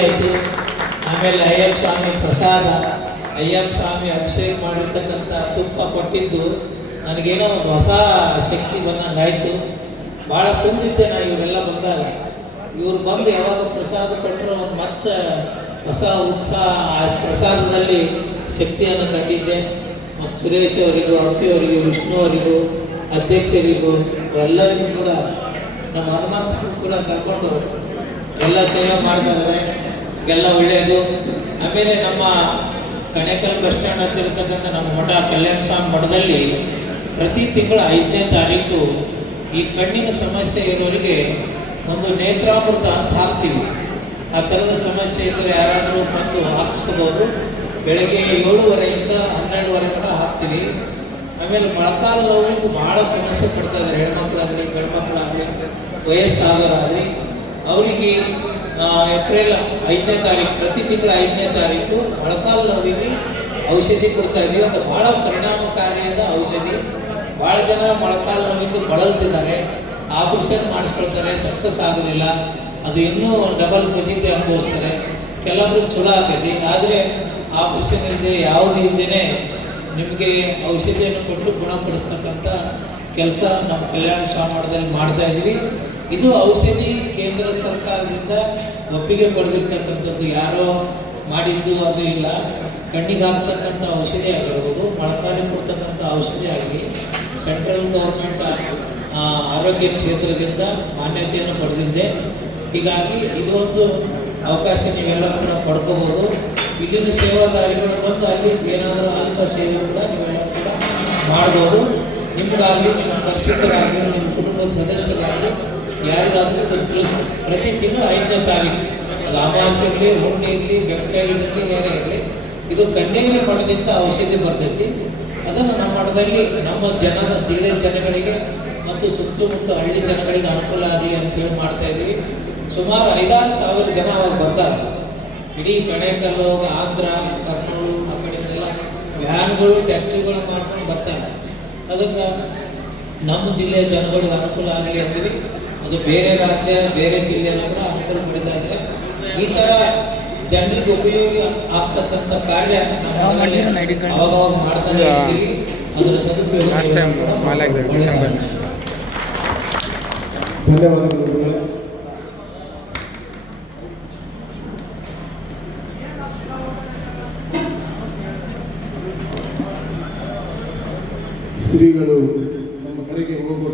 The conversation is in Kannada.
ಆಯಿತು. ಆಮೇಲೆ ಅಯ್ಯಪ್ಪ ಸ್ವಾಮಿ ಪ್ರಸಾದ, ಅಯ್ಯಪ್ಪ ಸ್ವಾಮಿ ಅಭಿಷೇಕ ಮಾಡಿರ್ತಕ್ಕಂಥ ತುಪ್ಪ ಕೊಟ್ಟಿದ್ದು ನನಗೇನೋ ಒಂದು ಹೊಸ ಶಕ್ತಿ ಬಂದಂಗೆ ಆಯಿತು. ಭಾಳ ಸುಮ್ಮನಿದ್ದೆ ನಾನು ಇವರೆಲ್ಲ ಬಂದಾಗ. ಇವ್ರು ಬಂದು ಯಾವಾಗ ಪ್ರಸಾದ ಕೊಟ್ಟರು ಒಂದು ಮತ್ತೆ ಹೊಸ ಉತ್ಸಾಹ, ಆ ಪ್ರಸಾದದಲ್ಲಿ ಶಕ್ತಿಯನ್ನು ಕಂಡಿದ್ದೆ. ಮತ್ತು ಸುರೇಶ್ ಅವರಿಗೂ, ಹಂಪಿಯವರಿಗೂ, ವಿಷ್ಣು ಅವರಿಗೂ, ಅಧ್ಯಕ್ಷರಿಗೂ ಎಲ್ಲರಿಗೂ ಕೂಡ ನಮ್ಮ ಹನುಮಂತರು ಕೂಡ ಕರ್ಕೊಂಡು ಎಲ್ಲ ಸೇವೆ ಮಾಡ್ತಾ ಇದ್ದಾರೆ. ಎಲ್ಲ ಒಳ್ಳೆಯದು. ಆಮೇಲೆ ನಮ್ಮ ಕಣೇಕಲ್ ಬಸ್ ಸ್ಟ್ಯಾಂಡ್ ಹತ್ತಿರತಕ್ಕಂಥ ನಮ್ಮ ಮಠ ಕಲ್ಯಾಣ ಸ್ವಾಮಿ ಮಠದಲ್ಲಿ ಪ್ರತಿ ತಿಂಗಳ 5ನೇ ತಾರೀಕು ಈ ಕಣ್ಣಿನ ಸಮಸ್ಯೆ ಇರೋರಿಗೆ ಒಂದು ನೇತ್ರಾಮೃತ ಅಂತ ಹಾಕ್ತೀವಿ. ಆ ಥರದ ಸಮಸ್ಯೆ ಇದ್ದರೆ ಯಾರಾದರೂ ಬಂದು ಹಾಕ್ಸ್ಕೋಬೋದು. ಬೆಳಗ್ಗೆ 7:30 12 ಕೂಡ ಹಾಕ್ತೀವಿ. ಆಮೇಲೆ ಮೊಳಕಾಲು ನೋವಿಗೆ ಭಾಳ ಸಮಸ್ಯೆ ಪಡ್ತಾ ಇದ್ದಾರೆ, ಹೆಣ್ಮಕ್ಳಾಗಲಿ ಗಂಡು ಮಕ್ಕಳಾಗಲಿ, ವಯಸ್ಸಾದವರಾಗಲಿ. ಅವರಿಗೆ ಏಪ್ರಿಲ್ 5ನೇ ತಾರೀಕು, ಪ್ರತಿ ತಿಂಗಳ 5ನೇ ತಾರೀಕು ಮೊಳಕಾಲು ನೋವಿಗೆ ಔಷಧಿ ಕೊಡ್ತಾ ಇದ್ದೀವಿ. ಅದು ಭಾಳ ಪರಿಣಾಮಕಾರಿಯಾದ ಔಷಧಿ. ಭಾಳ ಜನ ಮೊಳಕಾಲು ನೋವಿಂದ ಬಳಲ್ತಿದ್ದಾರೆ, ಆಪರೇಷನ್ ಮಾಡಿಸ್ಕೊಳ್ತಾರೆ, ಸಕ್ಸಸ್ ಆಗೋದಿಲ್ಲ. ಅದು ಇನ್ನೂ ಡಬಲ್ ಫಜಿತಿ ಅನುಭವಿಸ್ತಾರೆ. ಕೆಲವೊಬ್ರಿಗೆ ಚಲೋ ಆಗ್ತೈತಿ. ಆದರೆ ಆಪರೇಷನ್ ಇಲ್ಲದೆ ಯಾವುದೂ ಇಲ್ಲದೇ ನಿಮಗೆ ಔಷಧಿಯನ್ನು ಕೊಟ್ಟು ಗುಣಪಡಿಸ್ತಕ್ಕಂಥ ಕೆಲಸ ನಮ್ಮ ಕಲ್ಯಾಣ ಸ್ವಾಮಿ ಮಠದಲ್ಲಿ ಮಾಡ್ತಾ ಇದ್ವಿ. ಇದು ಔಷಧಿ ಕೇಂದ್ರ ಸರ್ಕಾರದಿಂದ ಒಪ್ಪಿಗೆ ಪಡೆದಿರ್ತಕ್ಕಂಥದ್ದು, ಯಾರೋ ಮಾಡಿದ್ದು ಅದು ಇಲ್ಲ. ಕಣ್ಣಿಗೆ ಹಾಕ್ತಕ್ಕಂಥ ಔಷಧಿ ಆಗಿರ್ಬೋದು, ಮೊಳಕಾಲಿಗೆ ಕೊಡ್ತಕ್ಕಂಥ ಔಷಧಿ ಆಗಲಿ, ಸೆಂಟ್ರಲ್ ಗೌರ್ಮೆಂಟ್ ಆರೋಗ್ಯ ಕ್ಷೇತ್ರದಿಂದ ಮಾನ್ಯತೆಯನ್ನು ಪಡೆದಿದ್ದೆ. ಹೀಗಾಗಿ ಇದು ಒಂದು ಅವಕಾಶ ನೀವೆಲ್ಲ ಕೂಡ ಪಡ್ಕೋಬೋದು. ಇಲ್ಲಿನ ಸೇವಾದಾರಿಗಳು ಬಂದು ಅಲ್ಲಿ ಏನಾದರೂ ಅಲ್ಪ ಸೇವೆ ಕೂಡ ನೀವೆಲ್ಲ ಕೂಡ ಮಾಡ್ಬೋದು. ನಿಮಗಾಗಲಿ, ನಿಮ್ಮ ಪರಿಚಿತರಾಗಲಿ, ನಿಮ್ಮ ಕುಟುಂಬದ ಸದಸ್ಯರಾಗಲಿ ಯಾರಿಗಾದರೂ ಇದನ್ನು ತಿಳಿಸಿ. ಪ್ರತಿ ತಿಂಗಳು 5ನೇ ತಾರೀಕು, ಅದು ಅಮಾವಾಸ್ಯೆ ಇರಲಿ, ಹುಣ್ಣೆ ಇರಲಿ, ಬೆಕ್ಕ ಇರಲಿ, ಏನೇ ಇರಲಿ, ಇದು ಕಣ್ಣೀರಿನ ಮಠದಿಂದ ಔಷಧಿ ಬರ್ತೈತಿ. ಅದನ್ನು ನಮ್ಮ ಮಠದಲ್ಲಿ ನಮ್ಮ ಜಿಲ್ಲೆ ಜನಗಳಿಗೆ ಮತ್ತು ಸುತ್ತಮುತ್ತ ಹಳ್ಳಿ ಜನಗಳಿಗೆ ಅನುಕೂಲ ಆಗಲಿ ಅಂತೇಳಿ ಮಾಡ್ತಾಯಿದ್ದೀವಿ. ಸುಮಾರು 5-6 ಸಾವಿರ ಜನ ಅವಾಗ ಬರ್ತಾರೆ. ಇಡೀ ಕಣೇಕಲ್ಲು, ಆಂಧ್ರ, ಕರ್ನೂಲು ಆ ಕಡೆಯಿಂದೆಲ್ಲ ವ್ಯಾನ್ಗಳು, ಟ್ಯಾಕ್ಟ್ರಿಗಳು ಮಾಡ್ಕೊಂಡು ಬರ್ತಾರೆ. ಅದಕ್ಕೆ ನಮ್ಮ ಜಿಲ್ಲೆಯ ಜನಗಳಿಗೆ ಅನುಕೂಲ ಆಗಲಿ ಅಂತೀವಿ. ಅದು ಬೇರೆ ರಾಜ್ಯ, ಬೇರೆ ಜಿಲ್ಲೆಯಲ್ಲೂ ಕೂಡ ಅನುಕೂಲ ಪಡಿತಾ ಇದ್ದಾರೆ. ಈ ಥರ ಜನರಿಗೆ ಉಪಯೋಗ ಆಗ್ತಕ್ಕಂಥ ಕಾರ್ಯ ಅವಾಗ ಮಾಡ್ತಾನೆ ಇರ್ತೀವಿ. ಅದರ ಸದುಪಯೋಗ. ಧನ್ಯವಾದಗಳು. ಶ್ರೀಗಳು